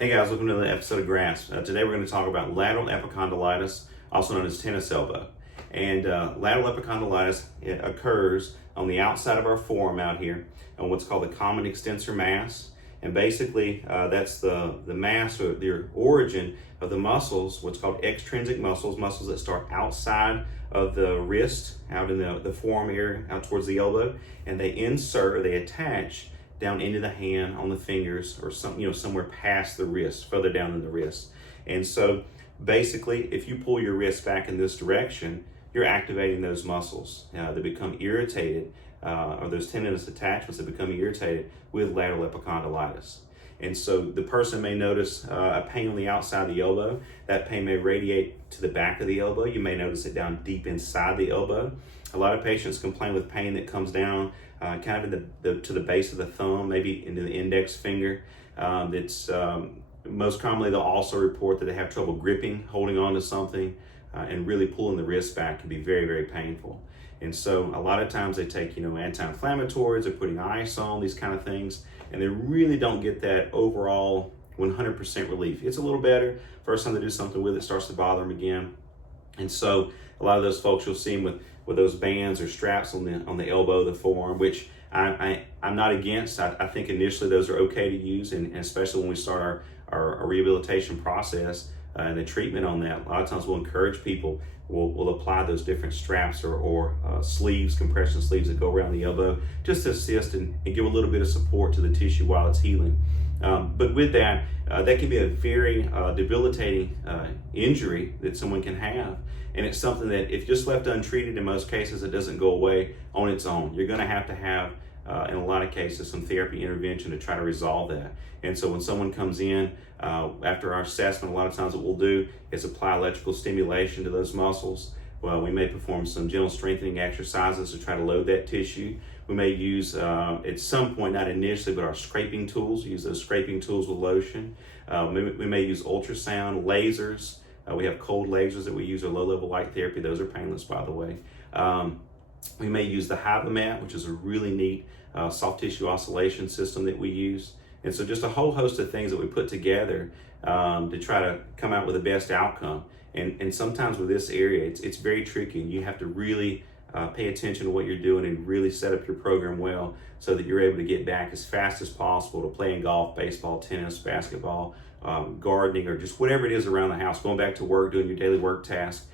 Hey guys, welcome to another episode of Grasp. Today we're going to talk about lateral epicondylitis, also known as tennis elbow. And lateral epicondylitis, it occurs on the outside of our forearm out here on what's called the common extensor mass. And basically that's the mass or the origin of the muscles, what's called extrinsic muscles, muscles that start outside of the wrist, out in the forearm area, out towards the elbow, and they insert or they attach down into the hand, on the fingers, or somewhere past the wrist, further down in the wrist. And so basically, if you pull your wrist back in this direction, you're activating those muscles. They become irritated, or those tendinous attachments that become irritated with lateral epicondylitis. And so the person may notice a pain on the outside of the elbow. That pain may radiate to the back of the elbow. You may notice it down deep inside the elbow. A lot of patients complain with pain that comes down kind of in to the base of the thumb, maybe into the index finger. Most commonly they'll also report that they have trouble gripping, holding on to something, and really pulling the wrist back can be very, very painful. And so a lot of times they take, anti-inflammatories, they're putting ice on, these kind of things, and they really don't get that overall 100% relief. It's a little better. First time they do something with it, starts to bother them again. And so a lot of those folks, you'll see them with those bands or straps on the elbow, the forearm, which I'm not against. I think initially those are okay to use, and especially when we start our rehabilitation process and the treatment on that. A lot of times we'll encourage people, we'll apply those different straps or sleeves, compression sleeves that go around the elbow, just to assist and give a little bit of support to the tissue while it's healing. But with that, that can be a very debilitating injury that someone can have. And it's something that if just left untreated, in most cases, it doesn't go away on its own. You're gonna have to have, in a lot of cases, some therapy intervention to try to resolve that. And so when someone comes in, after our assessment, a lot of times what we'll do is apply electrical stimulation to those muscles. Well, we may perform some gentle strengthening exercises to try to load that tissue. We may use, at some point, not initially, but our scraping tools, use those scraping tools with lotion. We may use ultrasound, lasers. We have cold lasers that we use, or low-level light therapy. Those are painless, by the way. We may use the Hypomat, which is a really neat soft tissue oscillation system that we use. And so just a whole host of things that we put together to try to come out with the best outcome. And sometimes with this area, it's very tricky, and you have to really pay attention to what you're doing and really set up your program well so that you're able to get back as fast as possible to playing golf, baseball, tennis, basketball, gardening, or just whatever it is around the house, going back to work, doing your daily work task,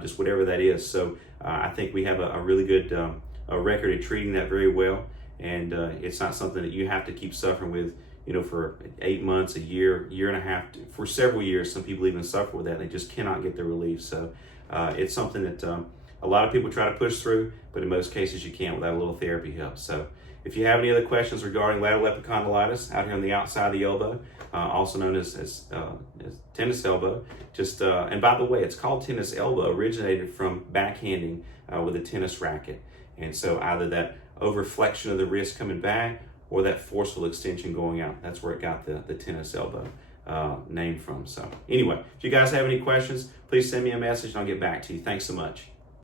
just whatever that is. So I think we have a really good record of treating that very well, and it's not something that you have to keep suffering with, for 8 months, a year, year and a half, for several years. Some people even suffer with that, and they just cannot get the relief. So it's something that a lot of people try to push through, but in most cases you can't without a little therapy help. So if you have any other questions regarding lateral epicondylitis out here on the outside of the elbow, also known as tennis elbow, and by the way, it's called tennis elbow, originated from backhanding with a tennis racket. And so either that overflexion of the wrist coming back or that forceful extension going out. That's where it got the tennis elbow name from. So anyway, if you guys have any questions, please send me a message and I'll get back to you. Thanks so much.